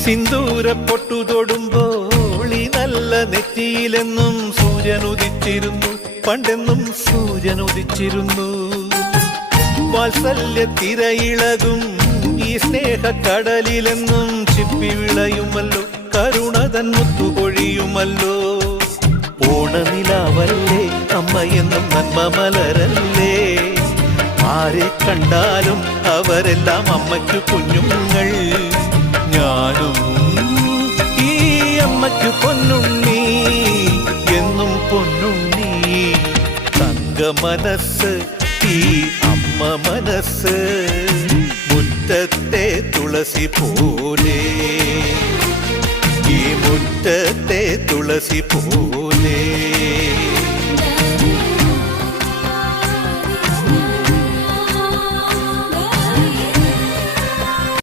സിന്ദൂര പൊട്ടു തൊടുമ്പോൾ ഈ നല്ല നെറ്റിയിലെന്നും സൂര്യൻ ഉദിച്ചിരുന്നു, പണ്ടെന്നും സൂര്യൻ ഉദിച്ചിരുന്നു. വാത്സല്യ തിരയിളകും ഈ സ്നേഹക്കടലിലെന്നും ചിപ്പി വിളയുമല്ലോ, കരുണതൻ മുത്തുപൊഴിയുമല്ലോ. ഓണനിലാവല്ലേ അമ്മയെന്നും നന്മ മലരല്ലേ, ആരെ കണ്ടാലും അവരെല്ലാം അമ്മയ്ക്കു കുഞ്ഞുങ്ങൾ. ഞാനും ഈ അമ്മയ്ക്കു പൊന്നുണ്ണി, എന്നും പൊന്നുണ്ണി. തങ്ക മനസ്സ് ഈ അമ്മ മനസ്സ്, മുറ്റത്തെ തുളസി പോലെ, ഈ മുറ്റത്തെ തുളസി പോലെ.